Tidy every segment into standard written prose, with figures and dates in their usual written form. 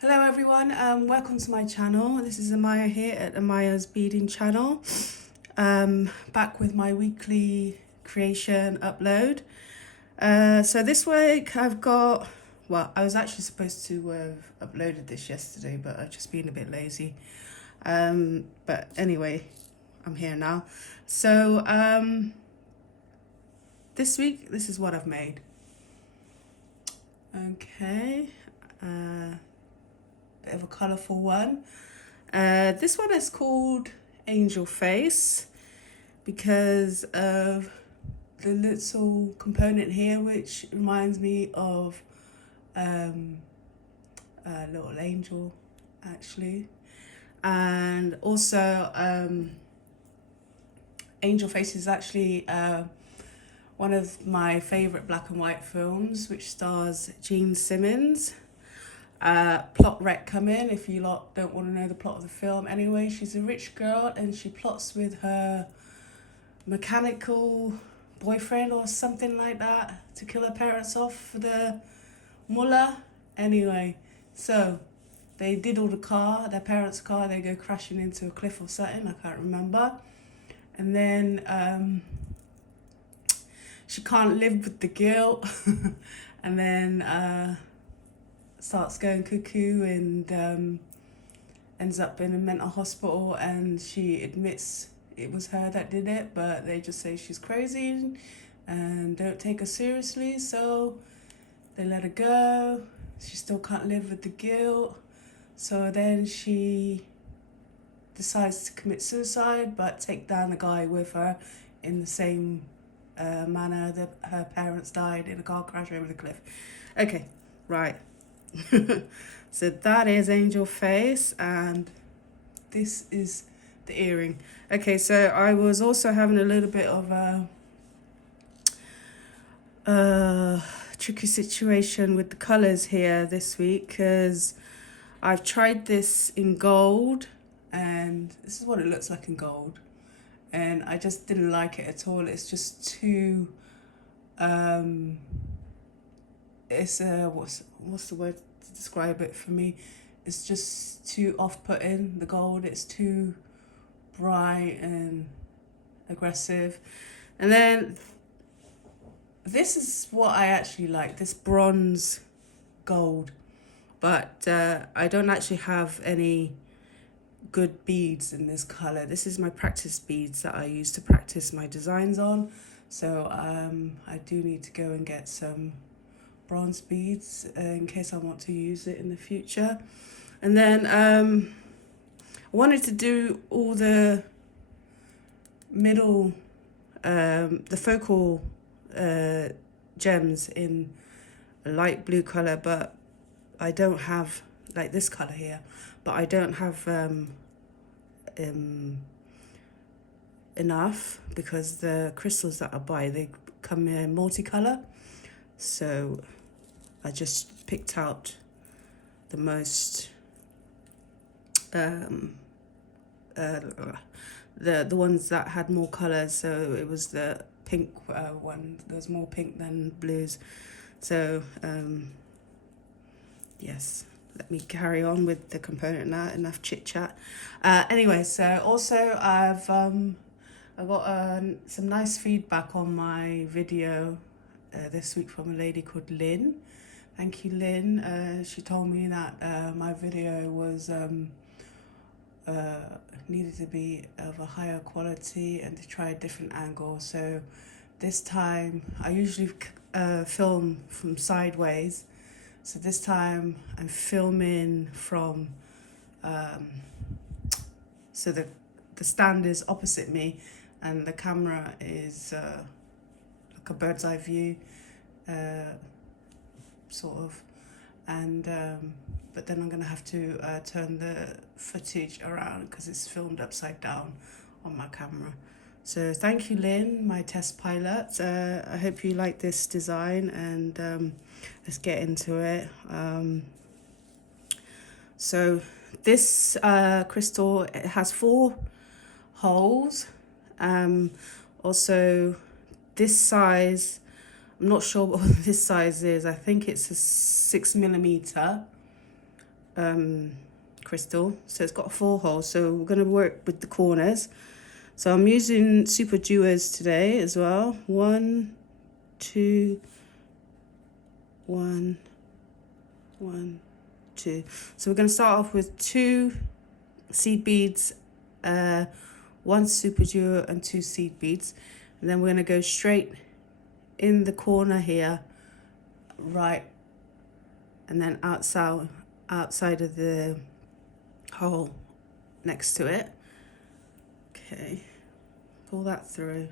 Hello everyone, welcome to my channel. This is Amaya here at Amaya's Beading channel. Back with my weekly creation upload. So this week I've got, well, I was actually supposed to have uploaded this yesterday, but I've just been a bit lazy. But anyway, I'm here now. So this week, this is what I've made. Okay. Bit of a colourful one. This one is called Angel Face because of the little component here, which reminds me of a little angel, actually. And also, Angel Face is actually one of my favourite black and white films, which stars Gene Simmons. Plot wreck come in if you lot don't want to know the plot of the film. Anyway, she's a rich girl and she plots with her mechanical boyfriend or something like that to kill her parents off for the mullah. Anyway, so they diddle the car, their parents' car, they go crashing into a cliff or something, I can't remember. And then she can't live with the guilt and then starts going cuckoo and ends up in a mental hospital, and she admits it was her that did it, but they just say she's crazy and don't take her seriously, so they let her go. She still can't live with the guilt, so then she decides to commit suicide but take down the guy with her in the same manner that her parents died in a car crash over the cliff. Okay, right. So that is Angel Face, and this is the earring. Okay, so I was also having a little bit of a tricky situation with the colours here this week, because I've tried this in gold, and this is what it looks like in gold, and I just didn't like it at all. It's just too it's what's the word to describe it for me? It's just too off-putting, the gold. It's too bright and aggressive. And then this is what I actually like, this bronze gold, but I don't actually have any good beads in this color. This is my practice beads that I use to practice my designs on, so I do need to go and get some bronze beads in case I want to use it in the future. And then I wanted to do all the middle, the focal gems in a light blue color, but I don't have, like this color here, but I don't have enough, because the crystals that I buy, they come in multicolor. So I just picked out the most the ones that had more colors. So it was the pink one. There's more pink than blues. So yes, let me carry on with the component now. Enough chit chat. Anyway, so also I got some nice feedback on my video this week from a lady called Lynn. Thank you, Lynn. She told me that my video was needed to be of a higher quality and to try a different angle. So this time, I usually film from sideways. So this time I'm filming from, so the stand is opposite me and the camera is like a bird's eye view, sort of, and but then I'm gonna have to turn the footage around because it's filmed upside down on my camera. So thank you, Lynn, my test pilot. I hope you like this design, and let's get into it. So this crystal, it has 4 holes. Also, this size, I'm not sure what this size is. I think it's a 6mm. crystal, so it's got 4 holes. So we're going to work with the corners. So I'm using super duos today as well. 1, 2, 1, 1, 2. So we're going to start off with 2 seed beads, 1 super duo and 2 seed beads, and then we're going to go straight in the corner here, right, and then outside of the hole next to it. Okay, pull that through,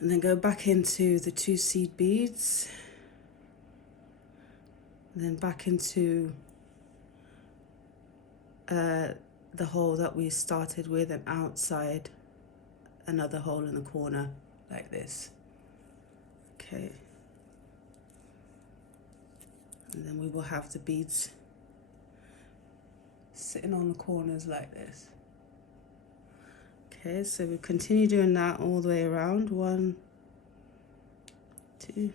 and then go back into the 2 seed beads, and then back into the hole that we started with, and outside another hole in the corner like this. Okay, and then we will have the beads sitting on the corners like this. Okay, so we continue doing that all the way around. 1, 2.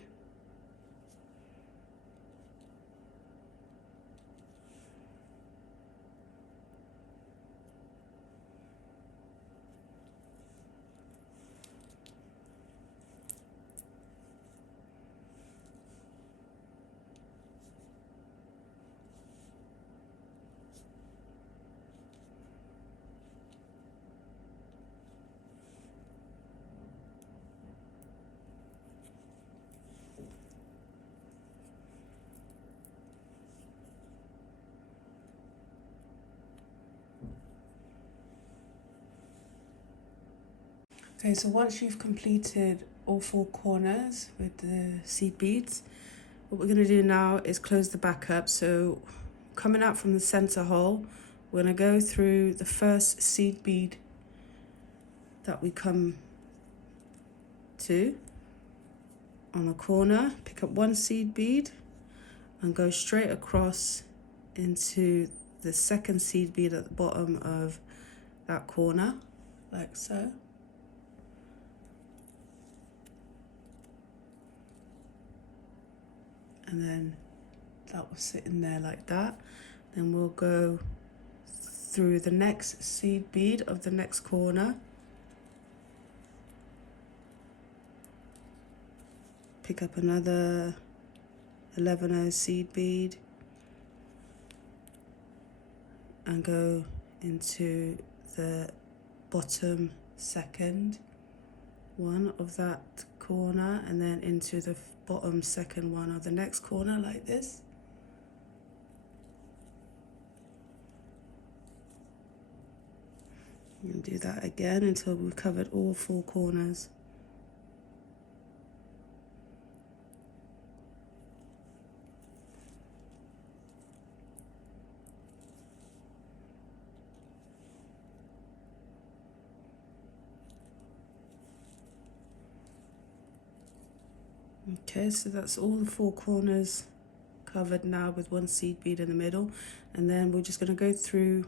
Okay, so once you've completed all 4 corners with the seed beads, what we're going to do now is close the back up. So coming out from the center hole, we're going to go through the first seed bead that we come to on the corner, pick up 1 seed bead and go straight across into the second seed bead at the bottom of that corner, like so. And then that was sitting there like that. Then we'll go through the next seed bead of the next corner, pick up another 11 seed bead and go into the bottom second one of that corner, and then into the bottom second one of the next corner like this. And do that again until we've covered all 4 corners. Okay, so that's all the 4 corners covered now with 1 seed bead in the middle, and then we're just going to go through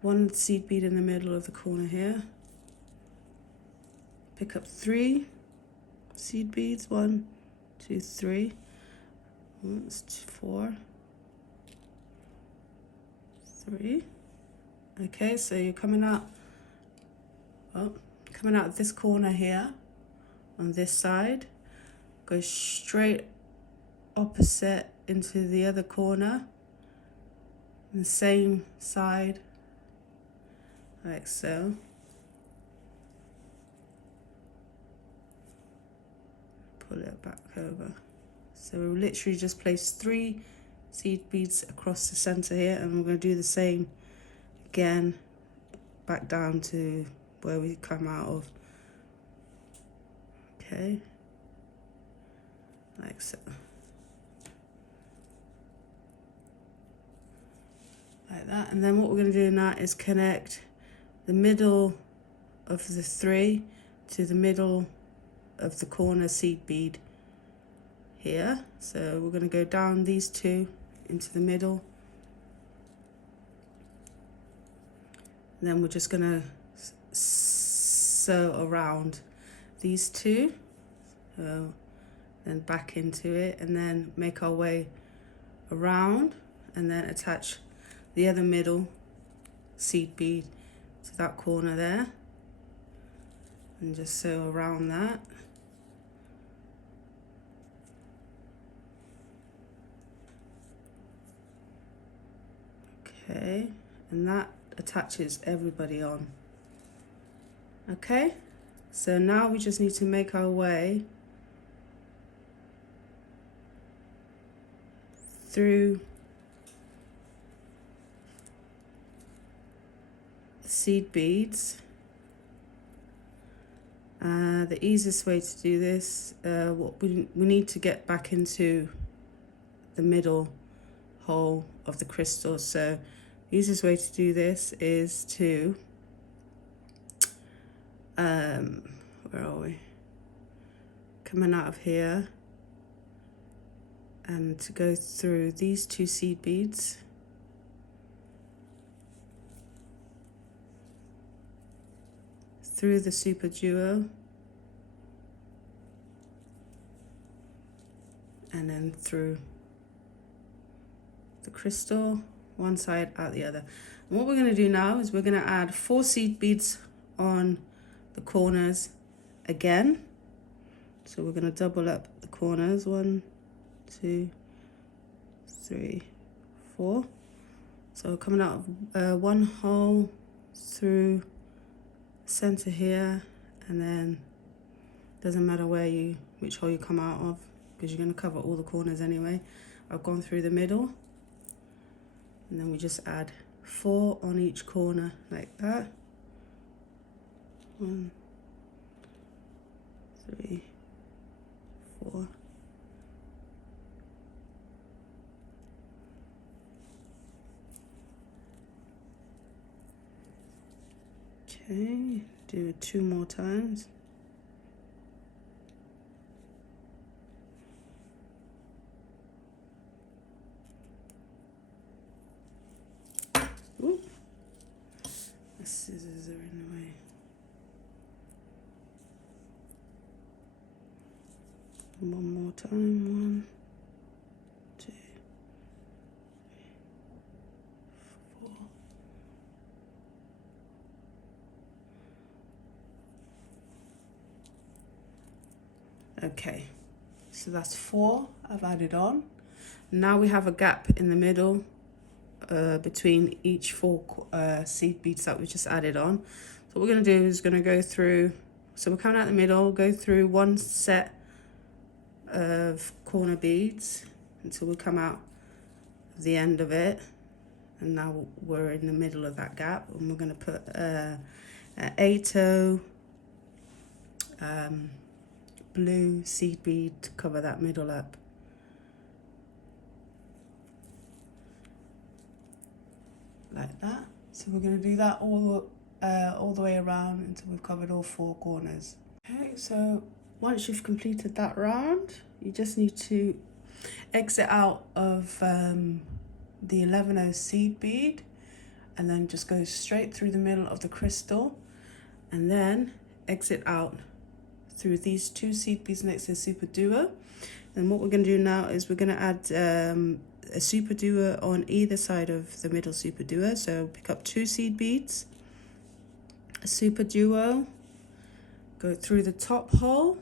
1 seed bead in the middle of the corner here, pick up 3 seed beads, 1, 2, 3, that's 4, 3. Okay, so you're coming out of this corner here on this side, go straight opposite into the other corner, and the same side, like so. Pull it back over. So we literally just place 3 seed beads across the center here, and we're going to do the same again back down to where we come out of. Okay, like so. Like that. And then what we're going to do now is connect the middle of the 3 to the middle of the corner seed bead here. So we're going to go down these 2 into the middle, and then we're just going to sew around these 2, then back into it, and then make our way around and then attach the other middle seed bead to that corner there, and just sew around that. Okay, and that attaches everybody on. Okay, so now we just need to make our way through the seed beads. The easiest way to do this, we need to get back into the middle hole of the crystal. So the easiest way to do this is to, where are we? Coming out of here, and to go through these two seed beads. Through the super duo, and then through the crystal, one side out the other. And what we're going to do now is we're going to add 4 seed beads on the corners again. So we're going to double up the corners, 1, 2, 3, 4. So coming out of one hole through center here, and then doesn't matter which hole you come out of, because you're going to cover all the corners anyway. I've gone through the middle, and then we just add 4 on each corner like that. 1, 3, 4. Okay, do it 2 more times. Ooh, the scissors are in the way. One more time. 1, 2, 3, 4. Okay, so that's 4 I've added on. Now we have a gap in the middle between each 4 seed beads that we just added on. So what we're going to do is going to go through, so we're coming out the middle, go through 1 set of corner beads until we come out the end of it, and now we're in the middle of that gap, and we're going to put an Toho blue seed bead to cover that middle up. Like that. So we're going to do that all the way around until we've covered all 4 corners. Okay, so once you've completed that round, you just need to exit out of the 11O seed bead, and then just go straight through the middle of the crystal, and then exit out through these 2 seed beads next to the super duo. And what we're going to do now is we're going to add a super duo on either side of the middle super duo. So pick up 2 seed beads, a super duo, go through the top hole,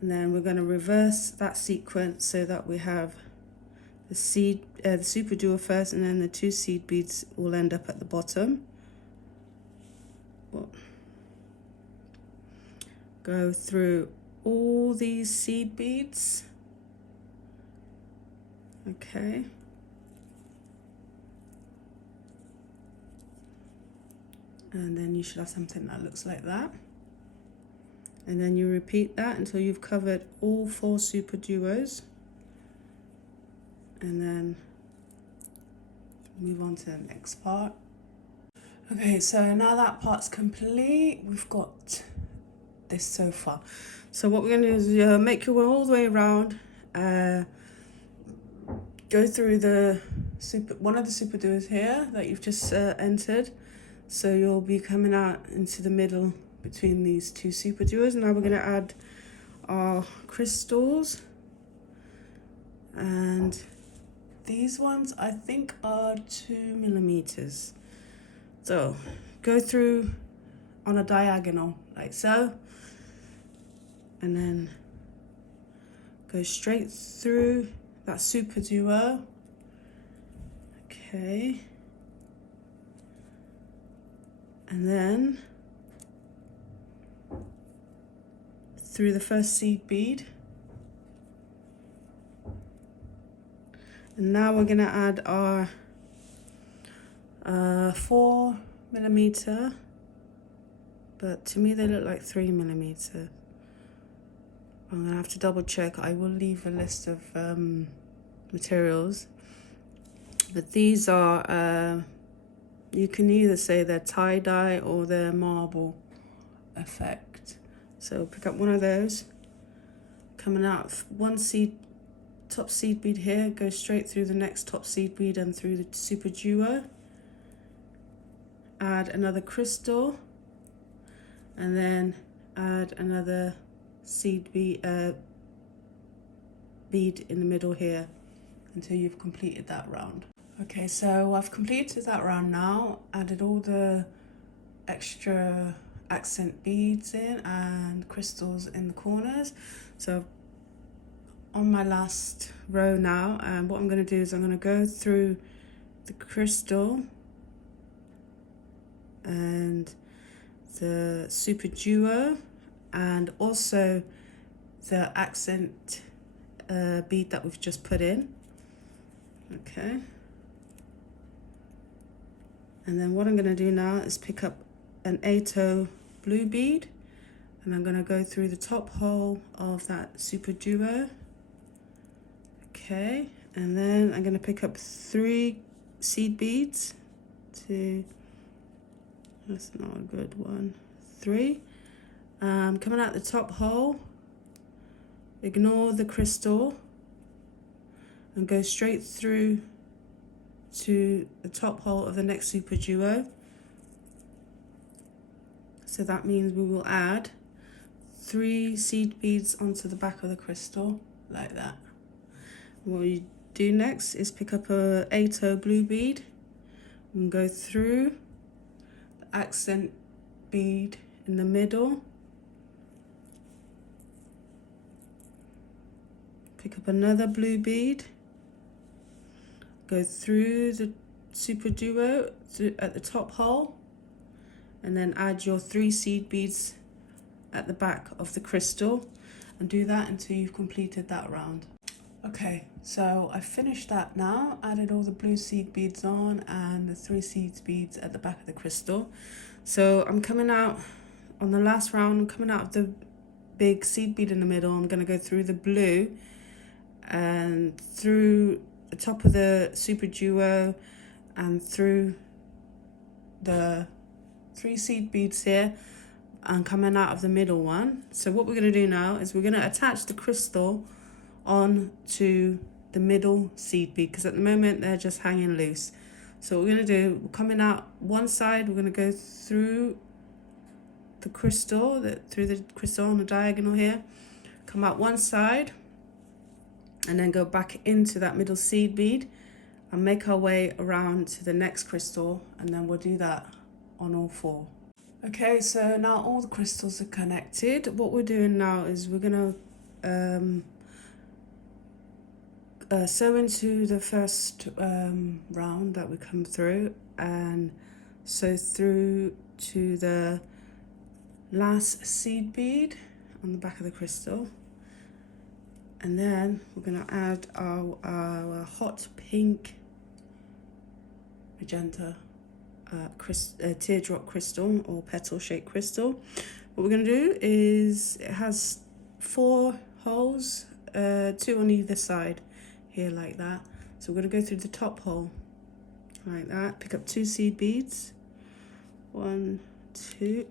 and then we're going to reverse that sequence so that we have the super duo first, and then the 2 seed beads will end up at the bottom. Go through all these seed beads. Okay. And then you should have something that looks like that. And then you repeat that until you've covered all 4 super duos. And then move on to the next part. Okay, so now that part's complete, we've got this so far. So what we're going to do is make your way all the way around, go through one of the super duos here that you've just entered. So you'll be coming out into the middle between these 2 super duos. Now we're going to add our crystals And these ones I think are 2 millimeters. So go through on a diagonal like so, and then go straight through that super duo. Okay. And then through the first seed bead. And now we're gonna add our 4 millimeter, but to me they look like 3 millimeter. I'm gonna have to double check. I will leave a list of materials, but these are you can either say they're tie-dye or they're marble effect. So pick up one of those, coming out of one top seed bead here, go straight through the next top seed bead and through the super duo, add another crystal, and then add another seed bead in the middle here until you've completed that round. Okay, so I've completed that round now, added all the extra accent beads in and crystals in the corners. So on my last row now, what I'm going to do is I'm going to go through the crystal and the super duo and also the accent bead that we've just put in. Okay. And then what I'm going to do now is pick up an Toho blue bead, and I'm going to go through the top hole of that super duo. Okay, and then I'm going to pick up 3 seed beads. That's not a good one. 3. Coming out the top hole, ignore the crystal and go straight through to the top hole of the next super duo. So that means we will add 3 seed beads onto the back of the crystal like that. What we do next is pick up a Toho blue bead and go through the accent bead in the middle. Pick up another blue bead, go through the super duo at the top hole, and then add your 3 seed beads at the back of the crystal, and do that until you've completed that round. Okay, so I finished that now, added all the blue seed beads on and the 3 seed beads at the back of the crystal. So I'm coming out on the last round, I'm coming out of the big seed bead in the middle. I'm going to go through the blue and through the top of the super duo and through the 3 seed beads here and coming out of the middle one. So what we're going to do now is we're going to attach the crystal on to the middle seed bead, because at the moment they're just hanging loose. So what we're going to do, we're coming out one side, we're going to go through the crystal, on the diagonal here, come out one side, and then go back into that middle seed bead and make our way around to the next crystal, and then we'll do that on all 4. Okay, so now all the crystals are connected. What we're doing now is we're gonna sew into the first round that we come through and sew through to the last seed bead on the back of the crystal. And then we're going to add our hot pink magenta teardrop crystal or petal shaped crystal. What we're going to do is, it has 4 holes, 2 on either side here like that. So we're going to go through the top hole like that, pick up 2 seed beads, 1, 2,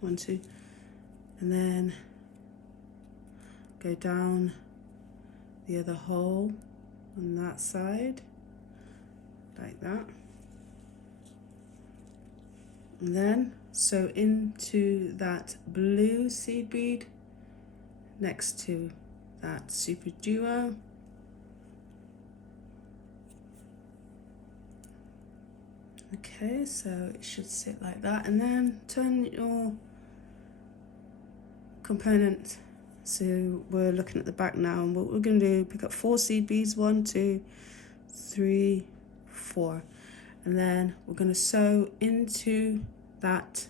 1, 2, and then go down the other hole on that side like that, and then sew into that blue seed bead next to that super duo Okay, so it should sit like that, and then turn your component. So we're looking at the back now, and what we're going to do, pick up 4 seed beads, 1, 2, 3, 4, and then we're going to sew into that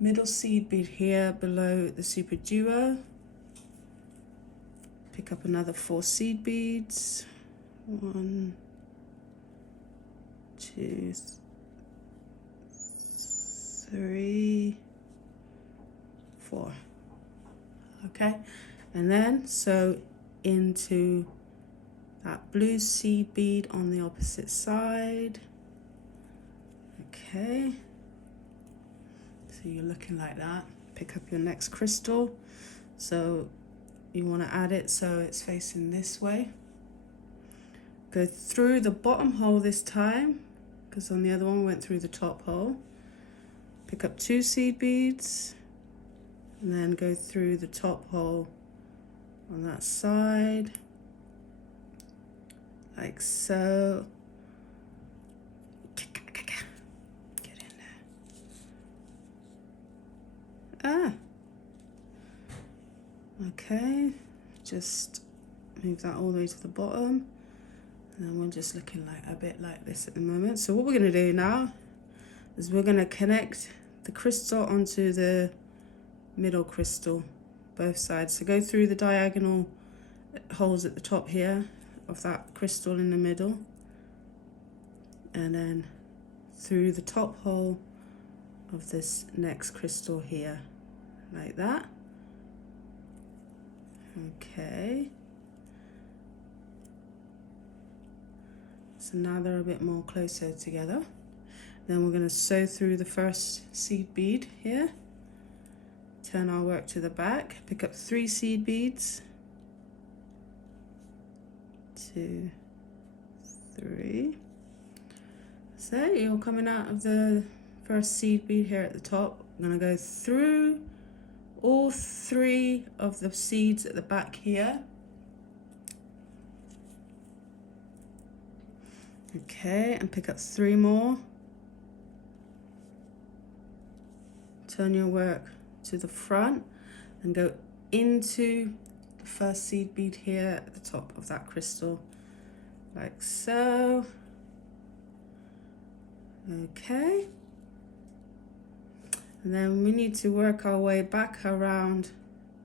middle seed bead here below the super duo. Pick up another 4 seed beads, 1, 2, 3, 4. Okay, and then sew into that blue seed bead on the opposite side. Okay, so you're looking like that. Pick up your next crystal. So you want to add it so it's facing this way. Go through the bottom hole this time, because on the other one we went through the top hole. Pick up 2 seed beads, and then go through the top hole on that side, like so. Get in there. Okay, just move that all the way to the bottom, and then we're just looking like a bit like this at the moment. So what we're going to do now is we're going to connect the crystal onto the middle crystal, both sides. So go through the diagonal holes at the top here of that crystal in the middle, and then through the top hole of this next crystal here, like that. Okay, so now they're a bit more closer together. Then we're going to sew through the first seed bead here, turn our work to the back, pick up 3 seed beads, 2, 3. So you're coming out of the first seed bead here at the top. I'm going to go through all 3 of the seeds at the back here. Okay, and pick up 3 more. Turn your work to the front and go into the first seed bead here at the top of that crystal, like so. Okay, and then we need to work our way back around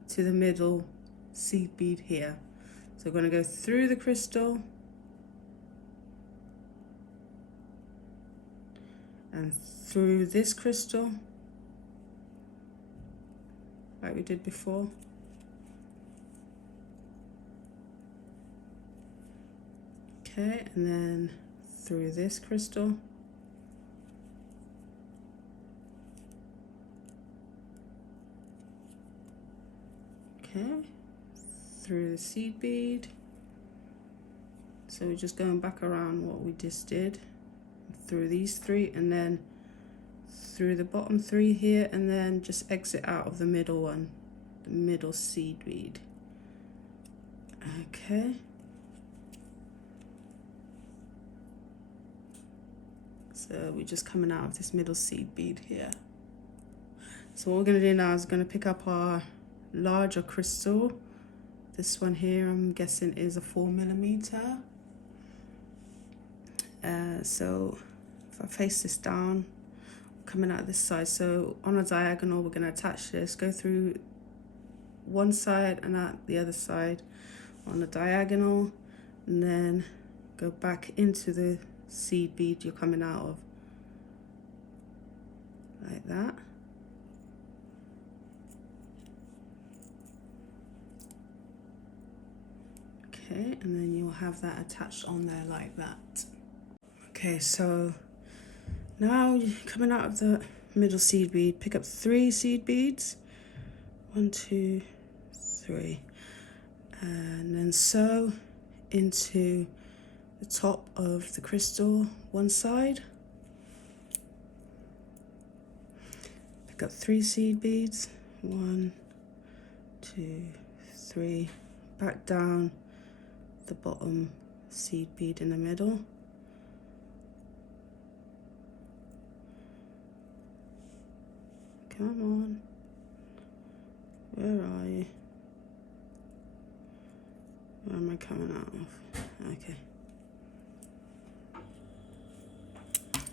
to the middle seed bead here. So we're going to go through the crystal and through this crystal like we did before. Okay, and then through this crystal. Okay, through the seed bead. So we're just going back around what we just did, through these 3, and then through the bottom 3 here, and then just exit out of the middle one, the middle seed bead. Okay, so we're just coming out of this middle seed bead here. So what we're going to do now is we're going to pick up our larger crystal. This one here, I'm guessing, is a 4mm. So if I face this down, coming out this side, so on a diagonal we're going to attach this, go through one side and out the other side on the diagonal, and then go back into the seed bead you're coming out of, like that. Okay, and then you'll have that attached on there like that. Okay, so now coming out of the middle seed bead, pick up 3 seed beads, 1, 2, 3, and then sew into the top of the crystal one side. Pick up 3 seed beads, 1, 2, 3, back down the bottom seed bead in the middle. Come on. Where are you? Where am I coming out of? Okay.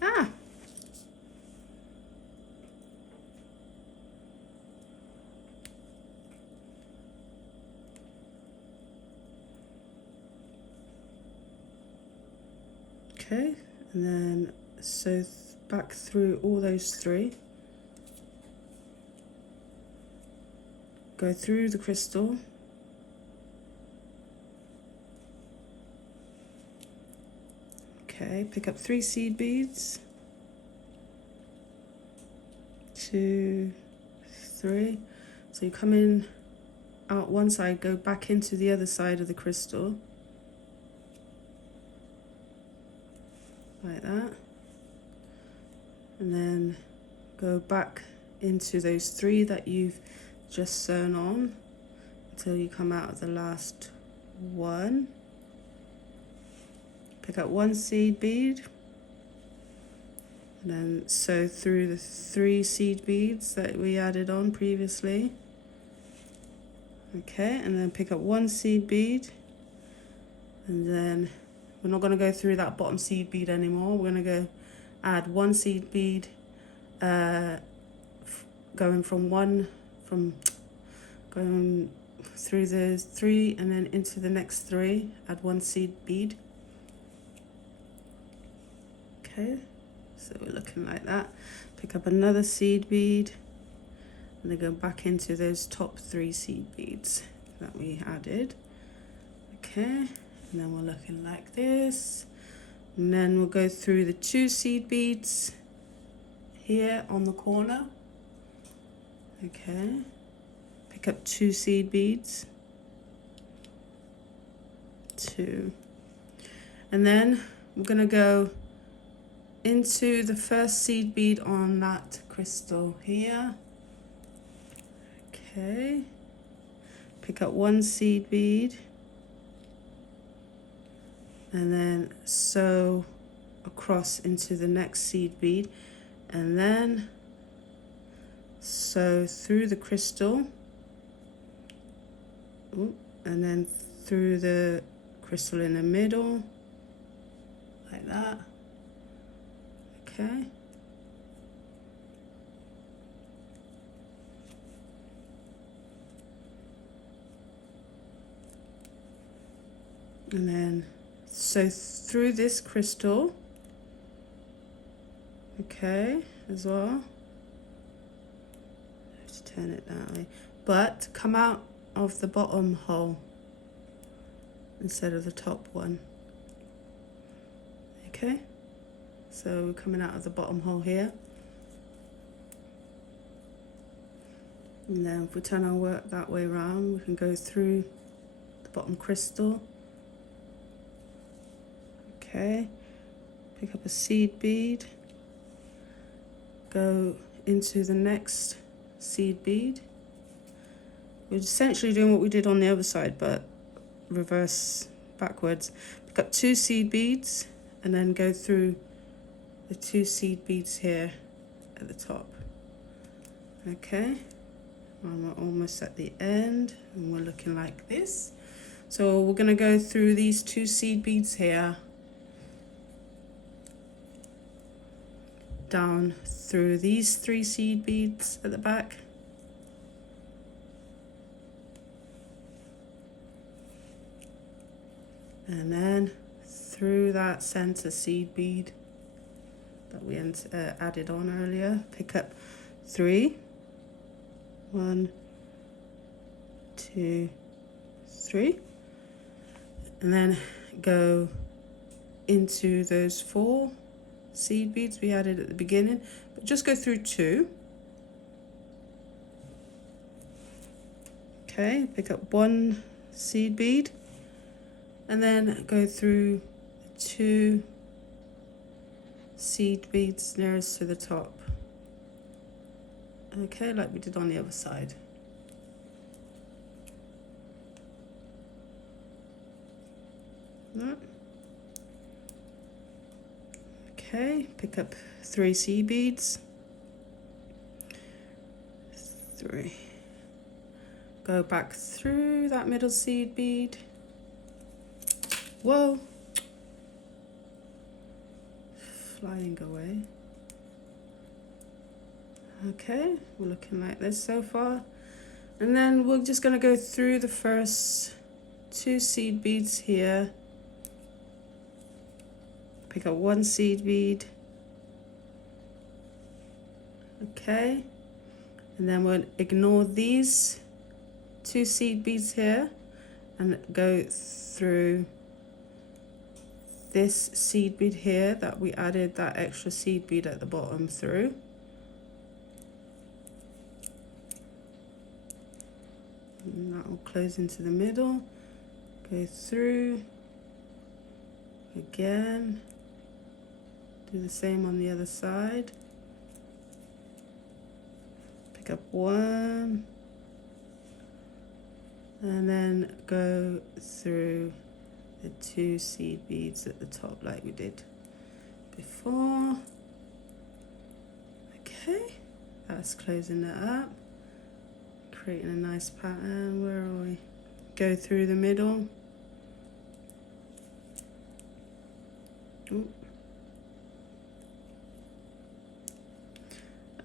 Ah! Okay, and then so back through all those three. Go through the crystal. Okay, pick up 3 seed beads. 2, 3. So you come in out one side, go back into the other side of the crystal. Like that. And then go back into those 3 that you've just sewn on until you come out of the last one. Pick up 1 seed bead and then sew through the 3 seed beads that we added on previously. Okay, and then pick up 1 seed bead, and then we're not going to go through that bottom seed bead anymore. We're going to go add 1 seed bead, going through the 3 and then into the next 3, add 1 seed bead. Okay, so we're looking like that. Pick up another seed bead and then go back into those top 3 seed beads that we added. Okay, and then we're looking like this. And then we'll go through the 2 seed beads here on the corner. Okay, pick up 2 seed beads, 2, and then we're gonna go into the first seed bead on that crystal here. Okay, pick up 1 seed bead and then sew across into the next seed bead, and then sew through the crystal. Ooh, and then through the crystal in the middle, like that. Okay. And then sew through this crystal, okay, as well. Let's turn it that way, but come out of the bottom hole instead of the top one. Okay, so we're coming out of the bottom hole here, and then if we turn our work that way around, we can go through the bottom crystal. Okay, pick up a seed bead, go into the next seed bead. We're essentially doing what we did on the other side, but reverse backwards. Pick up 2 seed beads and then go through the 2 seed beads here at the top. Okay, and we're almost at the end and we're looking like this. So we're going to go through these 2 seed beads here, down through these 3 seed beads at the back, and then through that center seed bead that we added on earlier. Pick up 3, 1, 2, 3, and then go into those 4 seed beads we added at the beginning, but just go through 2. Okay, pick up 1 seed bead and then go through 2 seed beads nearest to the top. Okay, like we did on the other side. Okay, pick up 3 seed beads 3. Go back through that middle seed bead. Whoa! Flying away. Okay, we're looking like this so far. And then we're just going to go through the first 2 seed beads here. Pick up 1 seed bead. Okay. And then we'll ignore these 2 seed beads here and go through this seed bead here that we added that extra seed bead at the bottom through. And that will close into the middle. Go through again. Do the same on the other side. Pick up 1 and then go through the 2 seed beads at the top like we did before. Okay, that's closing it up, creating a nice pattern. Where are we? Go through the middle. Ooh.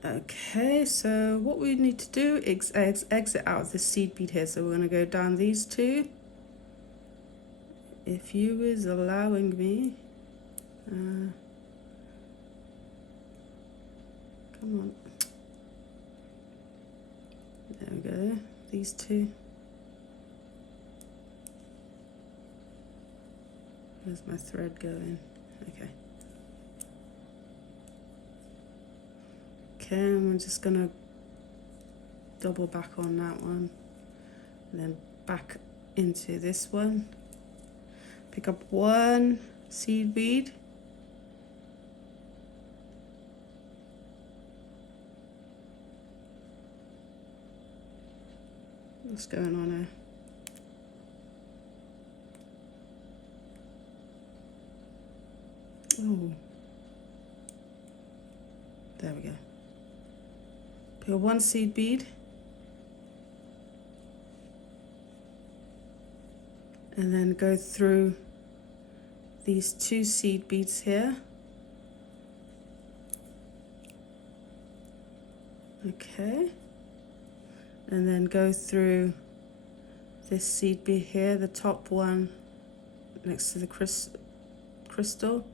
Okay, so what we need to do is exit out of this seed bead here. So we're going to go down these 2. If you is allowing me. Come on. There we go. These 2. Where's my thread going? Okay. Okay, and we're just gonna double back on that one and then back into this one. Pick up 1 seed bead. What's going on here? Oh, there we go. Pick up 1 seed bead. And then go through these 2 seed beads here. Okay. And then go through this seed bead here, the top one next to the crystal.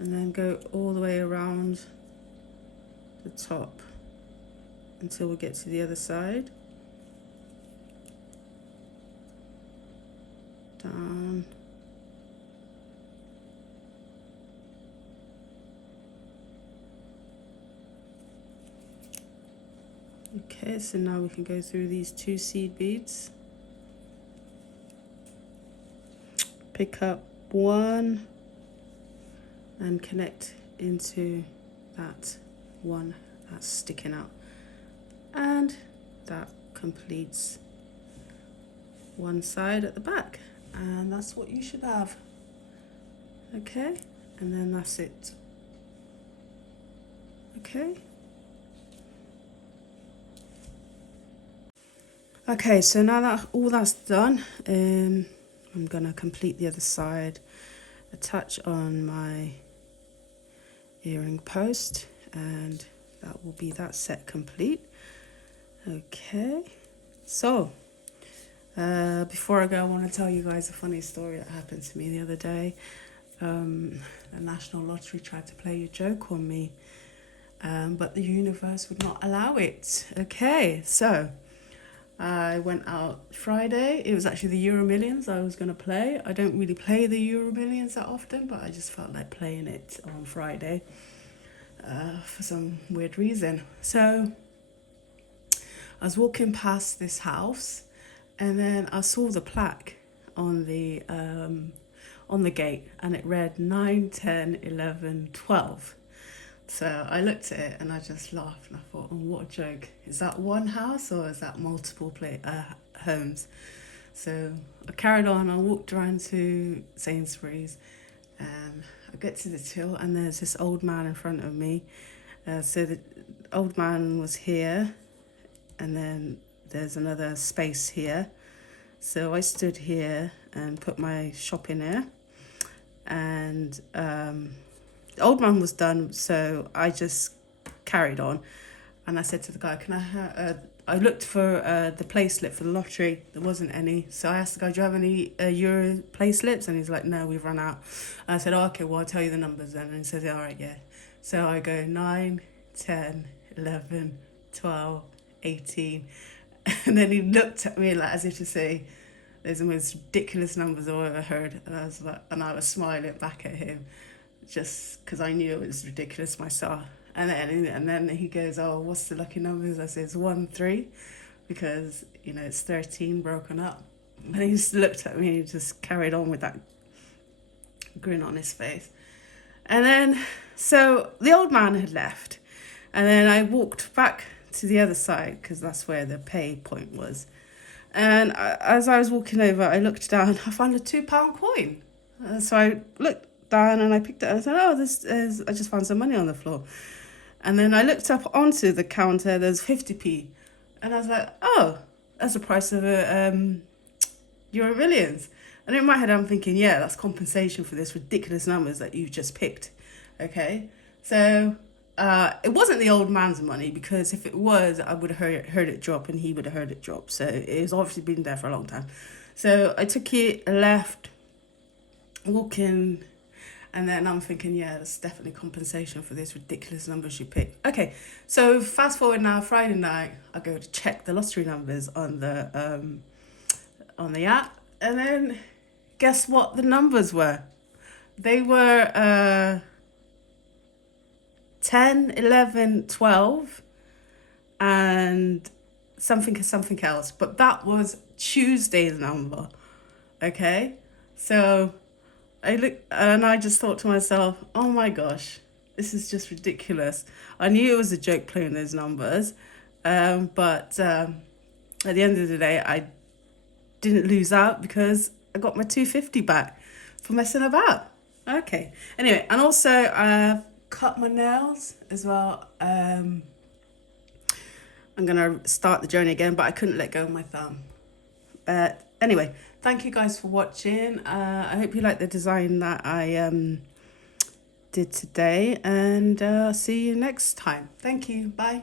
And then go all the way around the top until we get to the other side. Down. Okay, so now we can go through these 2 seed beads. Pick up 1 and connect into that one that's sticking out. And that completes one side at the back. And that's what you should have. Okay, and then that's it. Okay. Okay, so now that all that's done, I'm gonna complete the other side, attach on my earring post, and that will be that set complete. Okay, so before I go, I want to tell you guys a funny story that happened to me the other day. The National Lottery tried to play a joke on me, but the universe would not allow it. Okay, so I went out Friday. It was actually the Euro Millions I was going to play. I don't really play the Euro Millions that often, but I just felt like playing it on Friday for some weird reason. So I was walking past this house, and then I saw the plaque on the gate, and it read 9, 10, 11, 12. So I looked at it and I just laughed and I thought, oh, what a joke. Is that one house or is that multiple homes? So I carried on, I walked around to Sainsbury's, and I get to the till and there's this old man in front of me. So the old man was here and then there's another space here. So I stood here and put my shop in there, and the old man was done, so I just carried on. And I said to the guy, can I have, I looked for the play slip for the lottery. There wasn't any. So I asked the guy, do you have any Euro play slips? And he's like, no, we've run out. And I said, oh, okay, well, I'll tell you the numbers then. And he said, all right, yeah. So I go 9, 10, 11, 12, 18. And then he looked at me like as if to say, there's the most ridiculous numbers I've ever heard. And I was like, and I was smiling back at him just because I knew it was ridiculous myself. And then he goes, oh, what's the lucky numbers? I says 1, 3, because, you know, it's 13 broken up. And he just looked at me and just carried on with that grin on his face. And then, so the old man had left. And then I walked back to the other side, because that's where the pay point was. And as I was walking over, I looked down, I found a £2 coin. So I looked down and I picked it up. I said, oh, I just found some money on the floor. And then I looked up onto the counter, there's 50p. And I was like, oh, that's the price of a Euro Millions. And in my head, I'm thinking, yeah, that's compensation for this ridiculous numbers that you've just picked. Okay? So it wasn't the old man's money, because if it was, I would have heard it drop and he would have heard it drop. So it's obviously been there for a long time. So I took it, left, walking. And then I'm thinking, yeah, that's definitely compensation for this ridiculous numbers you picked. Okay, so fast forward now, Friday night, I go to check the lottery numbers on the app, and then guess what the numbers were? They were 10, 11, 12, and something else. But that was Tuesday's number. Okay, so I looked and I just thought to myself, oh my gosh, this is just ridiculous. I knew it was a joke playing those numbers, but at the end of the day, I didn't lose out because I got my £250 back for messing about. Okay, anyway, and also I've cut my nails as well. I'm going to start the journey again, but I couldn't let go of my thumb. Anyway, thank you guys for watching. I hope you like the design that I did today, and see you next time. Thank you. Bye.